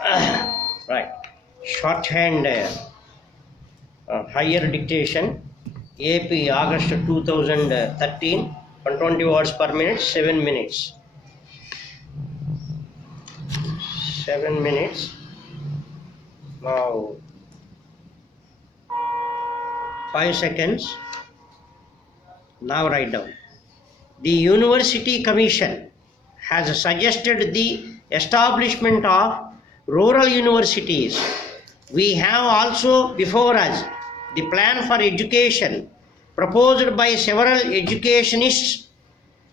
Right. Shorthand higher dictation AP August 2013 120 words per minute 7 minutes. 7 minutes. Now 5 seconds. Now write down. The University Commission has suggested the establishment of rural universities. We have also before us the plan for education proposed by several educationists.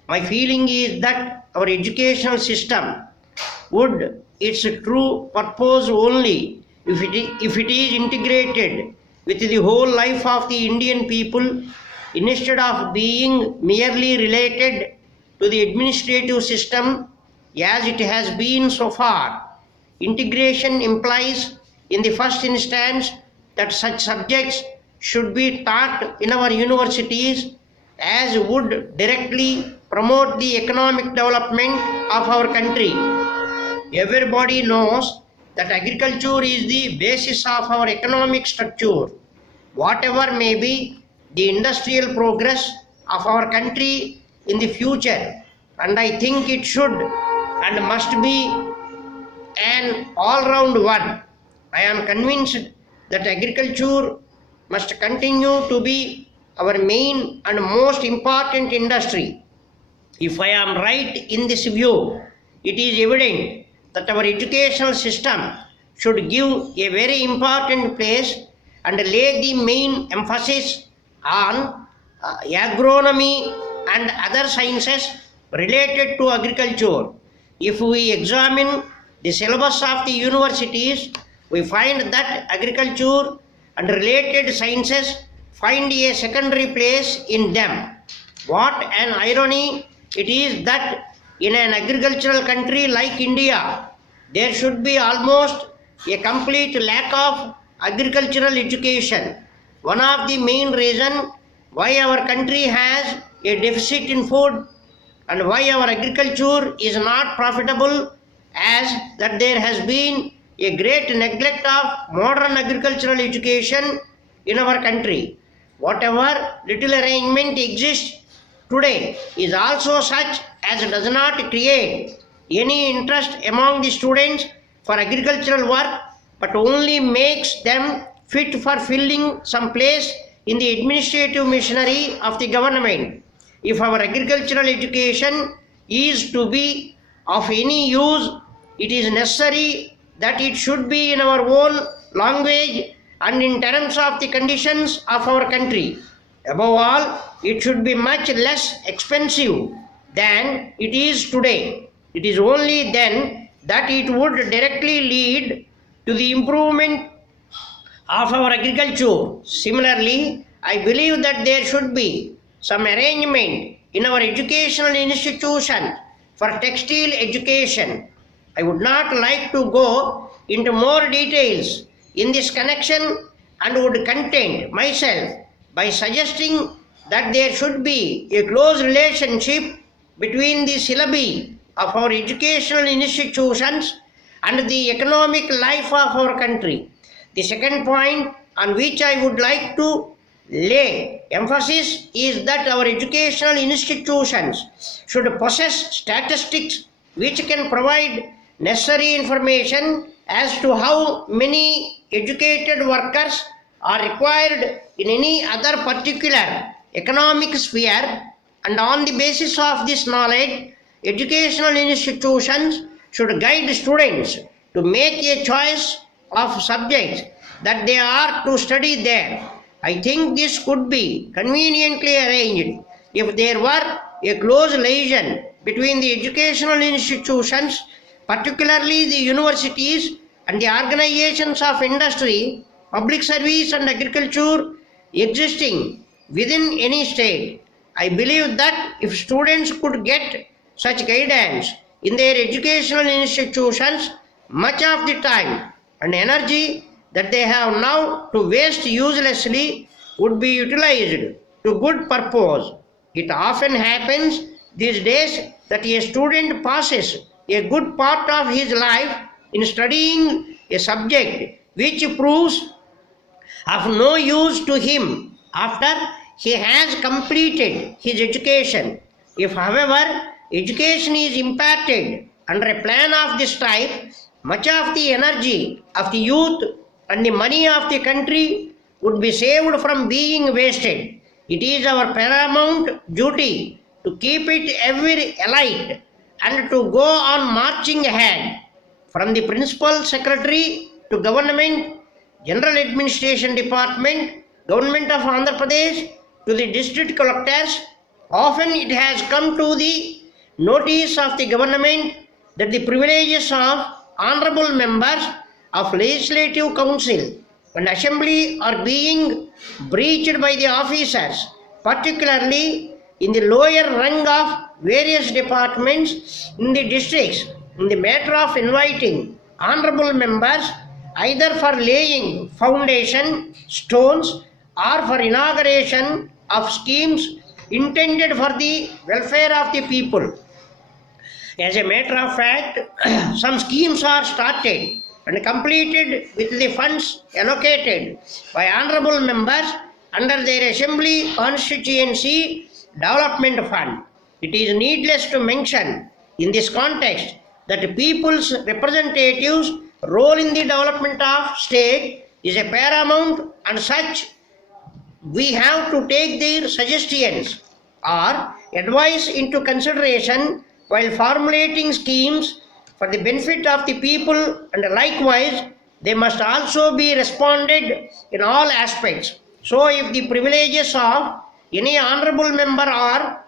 My feeling is that our educational system would its true purpose only if it is integrated with the whole life of the Indian people instead of being merely related to the administrative system as it has been so far. Integration implies in the first instance that such subjects should be taught in our universities as would directly promote the economic development of our country. Everybody knows that agriculture is the basis of our economic structure. Whatever may be the industrial progress of our country in the future, and I think it should and must be an all-round one. I am convinced that agriculture must continue to be our main and most important industry. If I am right in this view, it is evident that our educational system should give a very important place and lay the main emphasis on agronomy and other sciences related to agriculture. If we examine the syllabus of the universities, we find that agriculture and related sciences find a secondary place in them. What an irony it is that in an agricultural country like India, there should be almost a complete lack of agricultural education. One of the main reasons why our country has a deficit in food and why our agriculture is not profitable as that there has been a great neglect of modern agricultural education in our country. Whatever little arrangement exists today is also such as does not create any interest among the students for agricultural work but only makes them fit for filling some place in the administrative machinery of the government. If our agricultural education is to be of any use, it is necessary that it should be in our own language and in terms of the conditions of our country. Above all, it should be much less expensive than it is today. It is only then that it would directly lead to the improvement of our agriculture. Similarly, I believe that there should be some arrangement in our educational institution for textile education. I would not like to go into more details in this connection and would content myself by suggesting that there should be a close relationship between the syllabi of our educational institutions and the economic life of our country. The second point on which I would like to lay emphasis is that our educational institutions should possess statistics which can provide necessary information as to how many educated workers are required in any other particular economic sphere, and on the basis of this knowledge, educational institutions should guide students to make a choice of subjects that they are to study there. I think this could be conveniently arranged if there were a close liaison between the educational institutions, particularly the universities, and the organizations of industry, public service and agriculture existing within any state. I believe that if students could get such guidance in their educational institutions, much of the time and energy that they have now to waste uselessly would be utilized to good purpose. It often happens these days that a student passes a good part of his life in studying a subject which proves of no use to him after he has completed his education. If, however, education is imparted under a plan of this type, much of the energy of the youth and the money of the country would be saved from being wasted. It is our paramount duty to keep it ever alight and to go on marching ahead. From the Principal Secretary to Government, General Administration Department, Government of Andhra Pradesh, to the district collectors, often it has come to the notice of the government that the privileges of honorable members of Legislative Council and Assembly are being breached by the officers, particularly in the lower rung of various departments in the districts, in the matter of inviting honorable members either for laying foundation stones or for inauguration of schemes intended for the welfare of the people. As a matter of fact, some schemes are started and completed with the funds allocated by honorable members under their assembly constituency development fund. It is needless to mention in this context that the people's representatives' role in the development of state is a paramount, and such we have to take their suggestions or advice into consideration while formulating schemes for the benefit of the people, and likewise they must also be responded in all aspects. So if the privileges of any honorable member are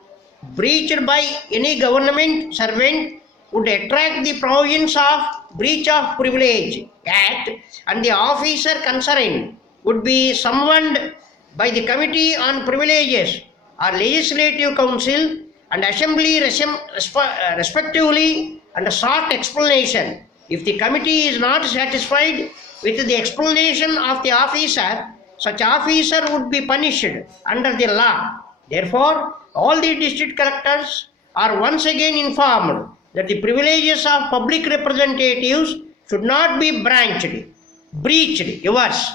breached by any government servant, would attract the provisions of Breach of Privilege Act, and the officer concerned would be summoned by the Committee on Privileges or Legislative Council and Assembly respectively, and sought explanation. If the committee is not satisfied with the explanation of the officer, such officer would be punished under the law. Therefore, all the district collectors are once again informed that the privileges of public representatives should not be breached. Yours.